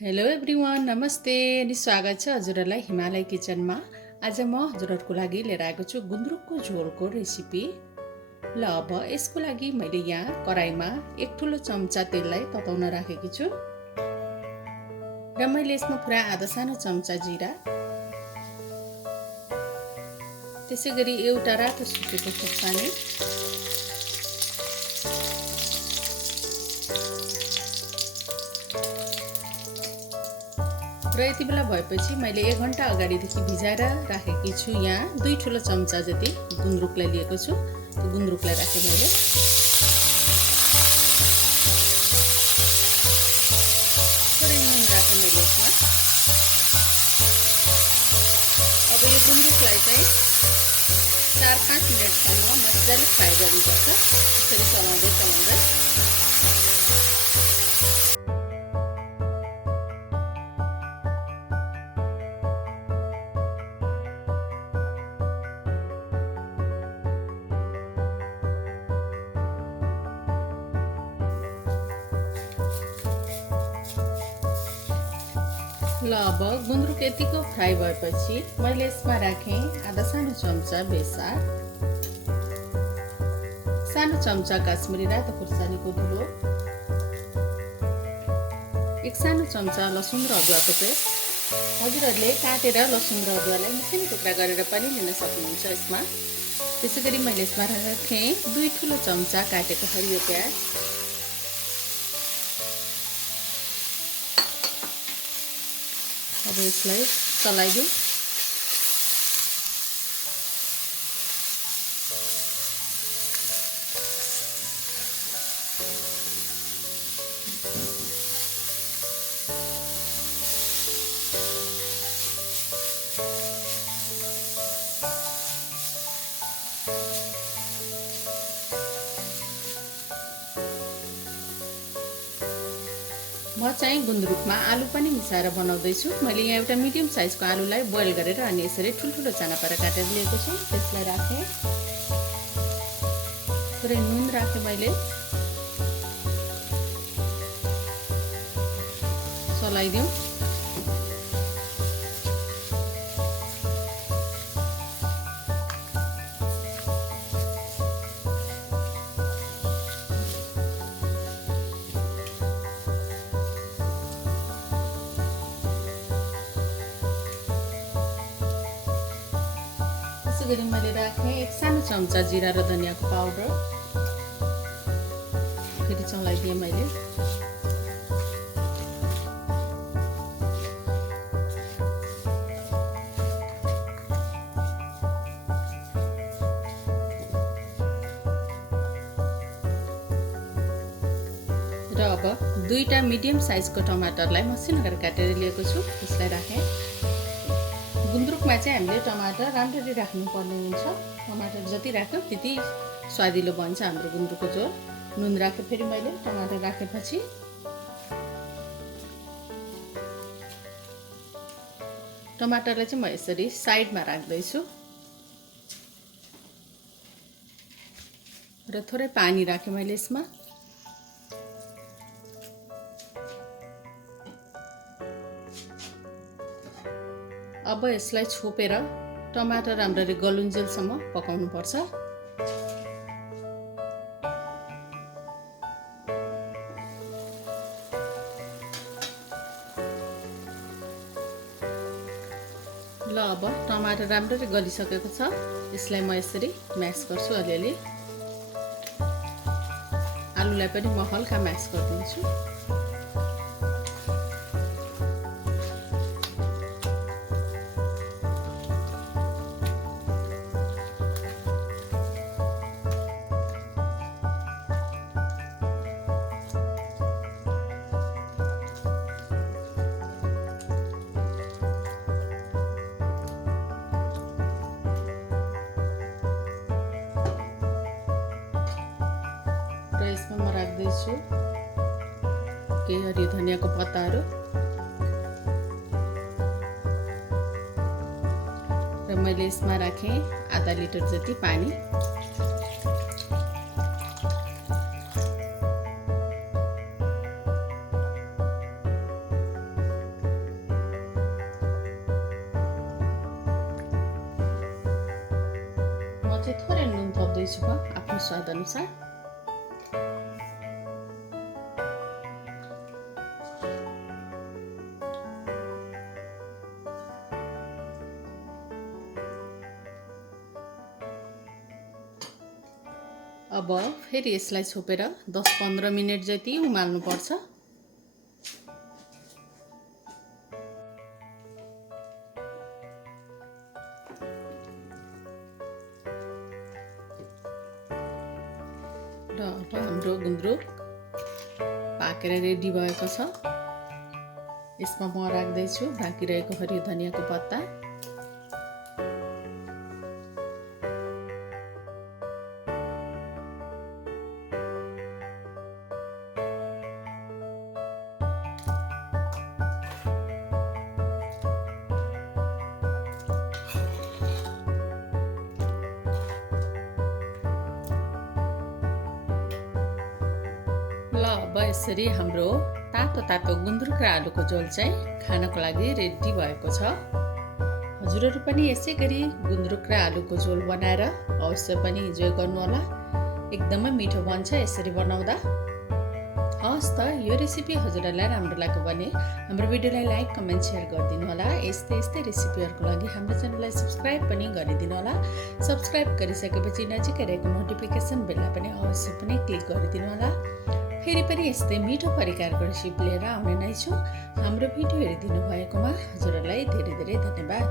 Hello everyone, नमस्ते अनि स्वागत छ हजुरहरूलाई हिमालय किचनमा। आज म हजुरहरूको लागि लिएर आएको छु गुन्द्रुकको झोलको रेसिपी। ल अब यसको लागि मैले यहाँ कराईमा एक ठुलो चम्चा तेललाई तताउन राखेकी छु र मैले यसमा पुरा आधा सानो चम्चा जिरा, त्यसैगरी एउटा रातो सुकेको खोर्सानी, र यति बेला भएपछि मैले 1 घण्टा अगाडिदेखि भिजाएर राखेकी छु। यहाँ 2 ठुलो चम्चा जति गुन्द्रुकलाई लिएको छु। त्यो गुन्द्रुकलाई राखेँ मैले। थोरै नुन राखेँ मैले यसमा। अब यो गुन्द्रुकलाई चाहिँ 4-5 मिनटसम्म मजाले फ्राई गर्नुपर्छ। यसरी चलाउँदै चलाउँदै ल अब गुन्द्रुक यतिको फ्राई भएपछि मैले यसमा राखेँ आधा सानो चम्चा बेसार, सानो चम्चा काश्मिरी रातो खुर्सानीको धुलो, 1 सानो चम्चा लसुन र अदुवाको पेस्ट। हजुरहरूले काटेर लसुन र अदुवालाई मसिनो टुक्रा गरेर पनि लिन सक्नुहुन्छ यसमा। त्यसैगरी मैले यसमा राखेँ 2 ठुलो चम्चा काटेको हरियो प्याज, अब यसलाई चलाइदिउँ। म चाहिँ गुन्द्रुकमा आलु पनि मिसाएर बनाउँदैछु। मैले यहाँ एउटा मिडियम साइजको आलुलाई बोइल गरेर अनि यसरी ठुल्ठुलो चानापारा काटेर लिएको छु। त्यसलाई राखेँ, थोरै नुन राखेँ मैले, चलाइदिउँ। त्यसैगरी मैले राखेँ 1 सानो चम्चा जिरा र धनियाँको पाउडर, फेरि चलाइदिएँ मैले। र अब 2टा मिडियम साइजको टमाटरलाई मसिनो गरेर काटेर लिएको छु, त्यसलाई राखेँ। गुन्द्रुकमा चाहिँ हामीले टमाटर राम्ररी राख्नुपर्ने हुन्छ। टमाटर जति राख्यो त्यति स्वादिलो बन्छ हाम्रो गुन्द्रुकको झोल। नुन राखेँ फेरि मैले। टमाटर राखेपछि टमाटरलाई चाहिँ म यसरी साइडमा राख्दैछु र थोरै पानी राखेँ मैले यसमा। अब यसलाई छोपेर टमाटर राम्ररी गलुन्जेलसम्म पकाउनु पर्छ। ल अब टमाटर राम्ररी गलिसकेको छ। यसलाई म यसरी म्यास गर्छु अलिअलि। आलुलाई पनि म हल्का म्यास गरिदिन्छु। र यसमा म राख्दैछु केही हरियो धनियाँको पत्ताहरू र मैले यसमा राखेँ आधा लिटर जति पानी। चाहिँ थोरै नुन थप्दैछु म आफ्नो स्वाद अनुसार। अब फेरि यसलाई छोपेर 10-15 मिनेट जति उमाल्नु पर्छ। र अब हाम्रो गुन्द्रुक पाकेर रेडी भएको छ। यसमा म राख्दैछु बाँकी रहेको हरियो धनियाको पत्ता। ल अब यसरी हाम्रो तातो तातो गुन्द्रुक र आलुको झोल चाहिँ खानको लागि रेडी भएको छ। हजुरहरू पनि यसै गरी गुन्द्रुक र आलुको झोल बनाएर अवश्य पनि इन्जोय गर्नुहोला। एकदमै मिठो बन्छ यसरी बनाउँदा। हस् त यो रेसिपी हजुरहरूलाई राम्रो लाग्यो भने हाम्रो भिडियोलाई लाइक, कमेन्ट, सेयर गरिदिनु होला। यस्तै रेसिपीहरूको लागि हाम्रो च्यानललाई सब्स्क्राइब पनि गरिदिनु होला। सब्स्क्राइब गरिसकेपछि नजिकै रहेको नोटिफिकेसन बेललाई पनि अवश्य पनि क्लिक गरिदिनु होला। फेरि पनि यस्तै मिठो परिकारको रेसिपी लिएर आउने नै छु। हाम्रो भिडियो हेरिदिनु भएकोमा हजुरहरूलाई धेरै धेरै धन्यवाद।